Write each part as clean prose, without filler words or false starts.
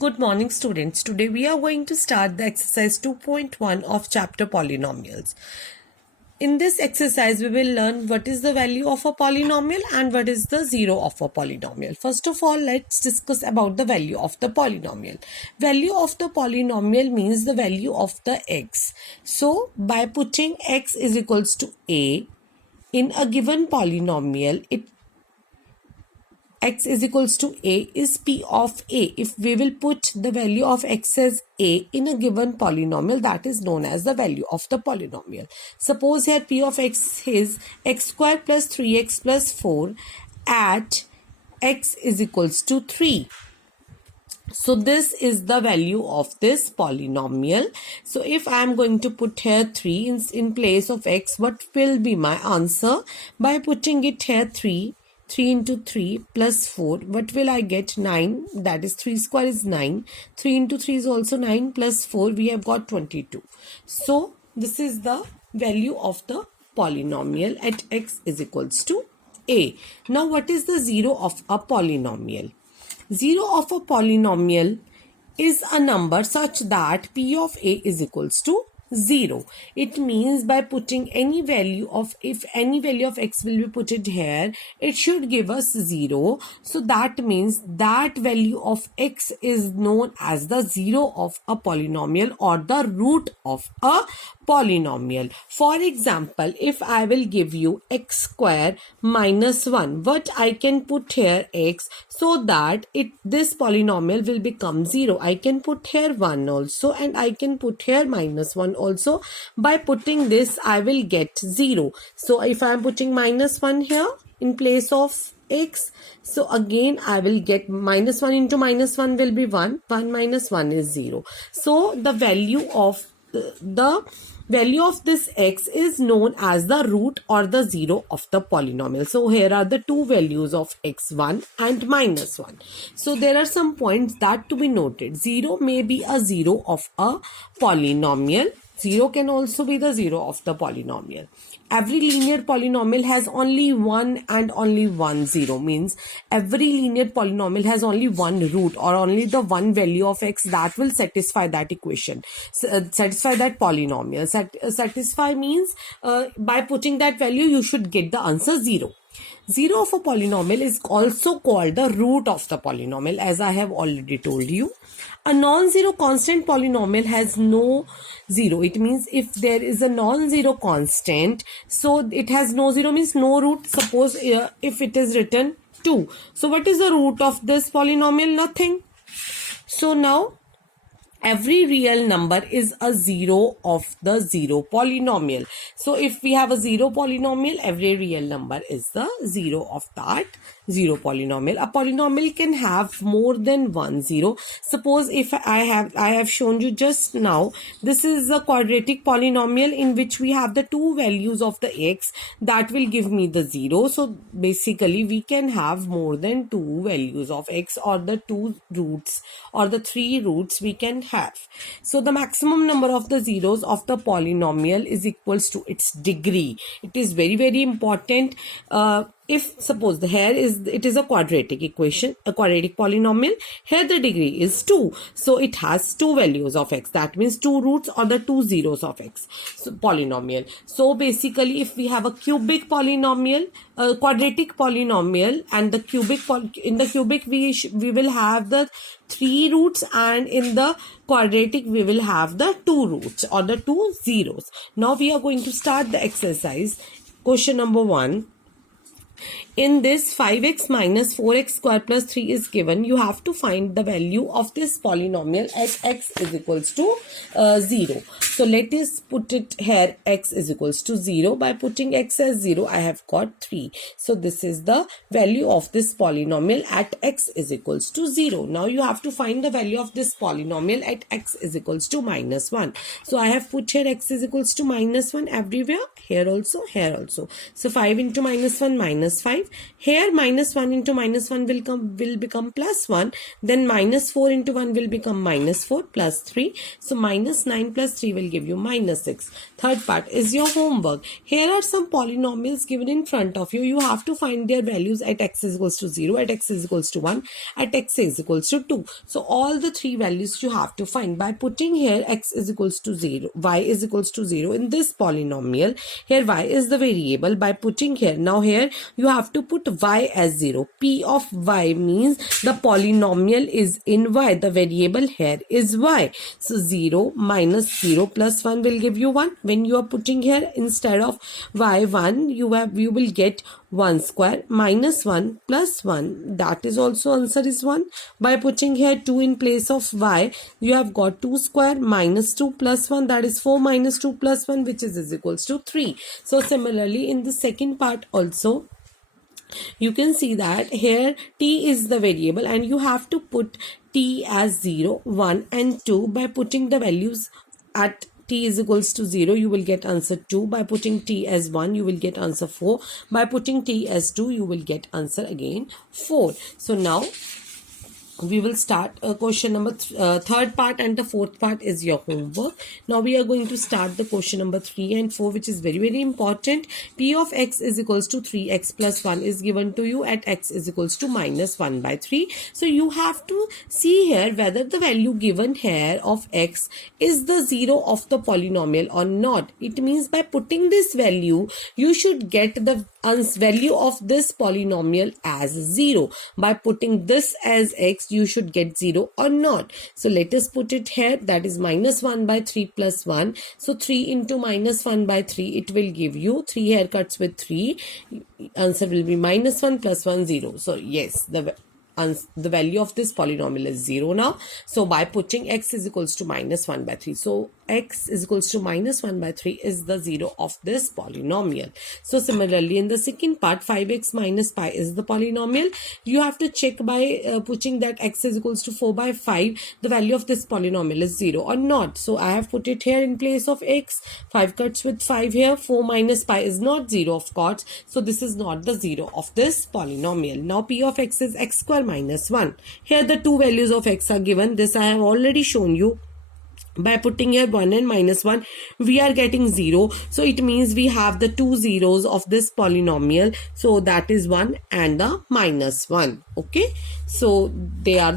Good morning, students. Today we are going to start the exercise 2.1 of chapter polynomials. In this exercise, we will learn what is the value of a polynomial and what is the zero of a polynomial. First of all, let's discuss about the value of the polynomial. Value of the polynomial means the value of the x. So, by putting x is equals to a in a given polynomial, x is equals to a is p of a. If we will put the value of x as a in a given polynomial, that is known as the value of the polynomial. Suppose here p of x is x square plus 3x plus 4 at x is equals to 3. So this is the value of this polynomial. So if I am going to put here 3 in place of x, what will be my answer? By putting it here 3 into 3 plus 4, what will I get? 9, that is 3 square is 9. 3 into 3 is also 9 plus 4, we have got 22. So this is the value of the polynomial at x is equals to a. Now what is the zero of a polynomial? Zero of a polynomial is a number such that p of a is equals to 0. It means by putting any value of, if any value of x will be put it here, it should give us 0. So that means that value of x is known as the zero of a polynomial or the root of a polynomial. For example, if I will give you x square minus 1, what I can put here x so that this polynomial will become 0. I can put here 1 also and I can put here minus 1 also. By putting this, I will get 0. So if I am putting minus 1 here in place of x, so again I will get minus 1 into minus 1 will be 1. 1 minus 1 is 0. So the value of this x is known as the root or the zero of the polynomial. So here are the two values of x1 and minus 1. So there are some points that to be noted. 0 may be a zero of a polynomial. 0 can also be the zero of the polynomial. Every linear polynomial has only one and only one zero, means every linear polynomial has only one root or only the one value of x that will satisfy that equation, satisfy that polynomial. Satisfy means by putting that value you should get the answer 0. Zero of a polynomial is also called the root of the polynomial, as I have already told you. A non-zero constant polynomial has no zero. It means if there is a non-zero constant, so it has no zero means no root. Suppose if it is written 2. So what is the root of this polynomial? Nothing. So now every real number is a zero of the zero polynomial. So if we have a zero polynomial, every real number is the zero of that zero polynomial. A polynomial can have more than one zero. Suppose if I have shown you just now, this is a quadratic polynomial in which we have the two values of the x that will give me the 0. So basically we can have more than two values of x or the two roots or the three roots we can have. So the maximum number of the zeros of the polynomial is equals to its degree. It is very, very important. If suppose it is a quadratic equation, a quadratic polynomial, here the degree is 2. So it has two values of x. That means two roots or the two zeros of x. So polynomial. So basically if we have a cubic polynomial, a quadratic polynomial, and the cubic in the cubic we will have the 3 roots, and in the quadratic we will have the 2 roots or the 2 zeros. Now we are going to start the exercise. Question number 1. In this 5x minus 4x square plus 3 is given. You have to find the value of this polynomial at x is equals to 0. So let us put it here x is equals to 0. By putting x as 0, I have got 3. So this is the value of this polynomial at x is equals to 0. Now you have to find the value of this polynomial at x is equals to minus 1. So I have put here x is equals to minus 1 everywhere. Here also, here also. So 5 into minus 1 minus 5. Here minus 1 into minus 1 will become plus 1. Then minus 4 into 1 will become minus 4 plus 3. So minus 9 plus 3 will give you minus 6. Third part is your homework. Here are some polynomials given in front of you. You have to find their values at x is equals to 0, at x is equals to 1, at x is equals to 2. So all the three values you have to find by putting here x is equals to 0, y is equals to 0 in this polynomial. Here y is the variable. By putting here, now here you have to put y as 0. P of y means the polynomial is in y. The variable here is y. So 0 minus 0 plus 1 will give you 1. When you are putting here instead of y 1, you will get 1 square minus 1 plus 1. That is also answer is 1. By putting here 2 in place of y, you have got 2 square minus 2 plus 1. That is 4 minus 2 plus 1, which is equals to 3. So similarly in the second part also, you can see that here t is the variable and you have to put t as 0, 1 and 2. By putting the values at t is equals to 0, you will get answer 2. By putting t as 1, you will get answer 4. By putting t as 2, you will get answer again 4. So now we will start question number third part, and the fourth part is your homework. Now we are going to start the question number 3 and 4, which is very important. P of x is equals to 3x plus 1 is given to you at x is equals to minus 1 by 3. So you have to see here whether the value given here of x is the 0 of the polynomial or not. It means by putting this value, you should get the value of this polynomial as 0. By putting this as x, you should get 0 or not. So let us put it here, that is minus 1 by 3 plus 1. So 3 into minus 1 by 3, it will give you 3 haircuts with 3. Answer will be minus 1 plus 1, 0. So yes, the value of this polynomial is 0 now. So by putting x is equals to minus 1 by 3. So x is equals to minus 1 by 3 is the 0 of this polynomial. So similarly in the second part, 5x minus pi is the polynomial. You have to check by putting that x is equals to 4 by 5, the value of this polynomial is 0 or not. So I have put it here in place of x. 5 cuts with 5 here. 4 minus pi is not 0 of course. So this is not the 0 of this polynomial. Now p of x is x square minus 1. Here the two values of x are given. This I have already shown you. By putting here 1 and minus 1, we are getting 0. So it means we have the two zeros of this polynomial. So that is 1 and the minus 1. Okay. So they are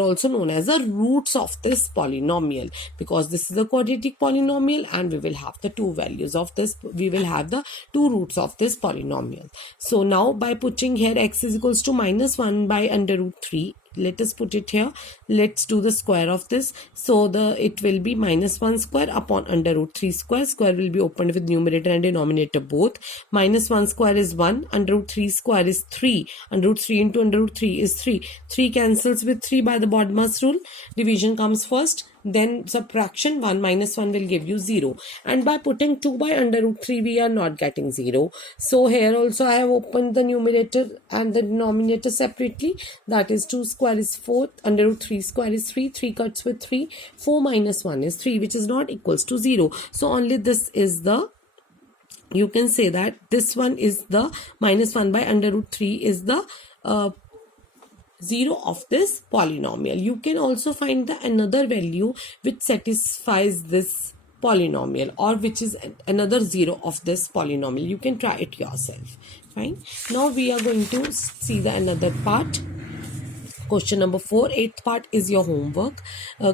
also known as the roots of this polynomial, because this is a quadratic polynomial and we will have the two values of this. We will have the two roots of this polynomial. So now by putting here x is equals to minus 1 by under root 3. Let us put it here. Let's do the square of this. So it will be minus 1 square upon under root 3 square. Square will be opened with numerator and denominator both. Minus 1 square is 1. Under root 3 square is 3. Under root 3 into under root 3 is 3. 3 cancels with 3 by the BODMAS rule. Division comes first. Then subtraction, 1 minus 1 will give you 0. And by putting 2 by under root 3, we are not getting 0. So here also I have opened the numerator and the denominator separately. That is 2 square is 4. Under root 3 square is 3. 3 cuts with 3. 4 minus 1 is 3, which is not equals to 0. So only this is the, you can say that this one is the minus 1 by under root 3 is the 0 of this polynomial. You can also find the another value which satisfies this polynomial, or which is another 0 of this polynomial. You can try it yourself. Fine. Now we are going to see the another part. Question number 4, 8th part is your homework.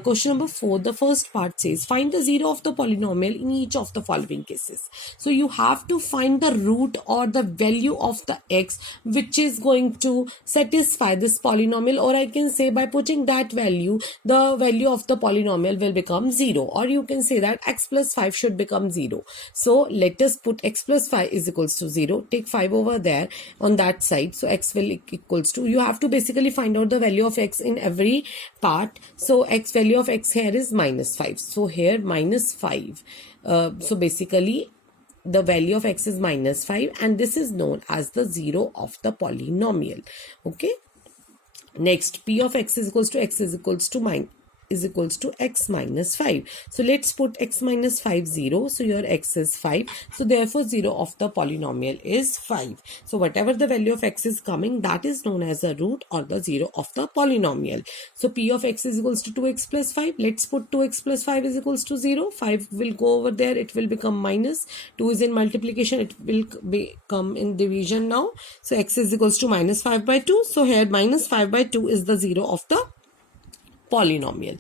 Question number 4, the first part says find the 0 of the polynomial in each of the following cases. So you have to find the root or the value of the x which is going to satisfy this polynomial, or I can say by putting that value, the value of the polynomial will become 0, or you can say that x plus 5 should become 0. So let us put x plus 5 is equals to 0. Take 5 over there on that side. So x will equals to, you have to basically find out the value of x in every part. So x value of x here is minus 5. So here minus 5. So basically the value of x is minus 5, and this is known as the 0 of the polynomial. Okay. Next, p of x is equals to is equals to x minus 5. So let's put x minus 5 0. So your x is 5. So therefore 0 of the polynomial is 5. So whatever the value of x is coming, that is known as a root or the 0 of the polynomial. So p of x is equals to 2x plus 5. Let's put 2x plus 5 is equals to 0. 5 will go over there. It will become minus. 2 is in multiplication. It will become in division now. So x is equals to minus 5 by 2. So here minus 5 by 2 is the 0 of the polynomial.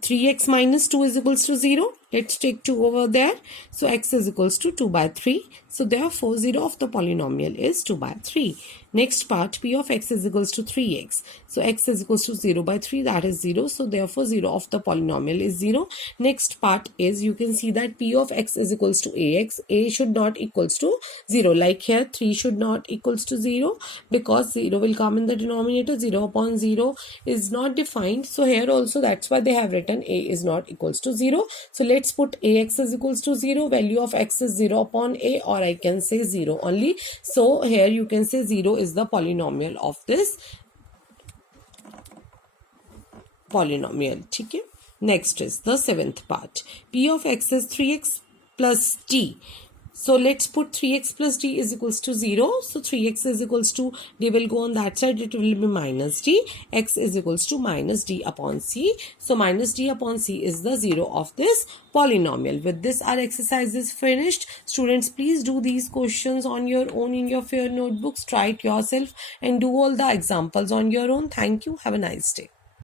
3x minus 2 is equals to 0. Let's take 2 over there. So x is equals to 2 by 3. So therefore 0 of the polynomial is 2 by 3. Next part, p of x is equals to 3x. So x is equals to 0 by 3, that is 0. So therefore 0 of the polynomial is 0. Next part is, you can see that p of x is equals to ax. A should not equals to 0. Like here 3 should not equals to 0 because 0 will come in the denominator. 0 upon 0 is not defined. So here also that's why they have written a is not equals to 0. So let's put ax is equals to 0. Value of x is 0 upon a, or I can say 0 only. So here you can say 0 is the polynomial of this polynomial. Okay? Next is the seventh part. P of x is 3x plus t. So let's put 3x plus d is equals to 0. So 3x is equals to, d will go on that side, it will be minus d. X is equals to minus d upon c. So minus d upon c is the 0 of this polynomial. With this, our exercise is finished. Students, please do these questions on your own in your fair notebooks. Try it yourself and do all the examples on your own. Thank you. Have a nice day.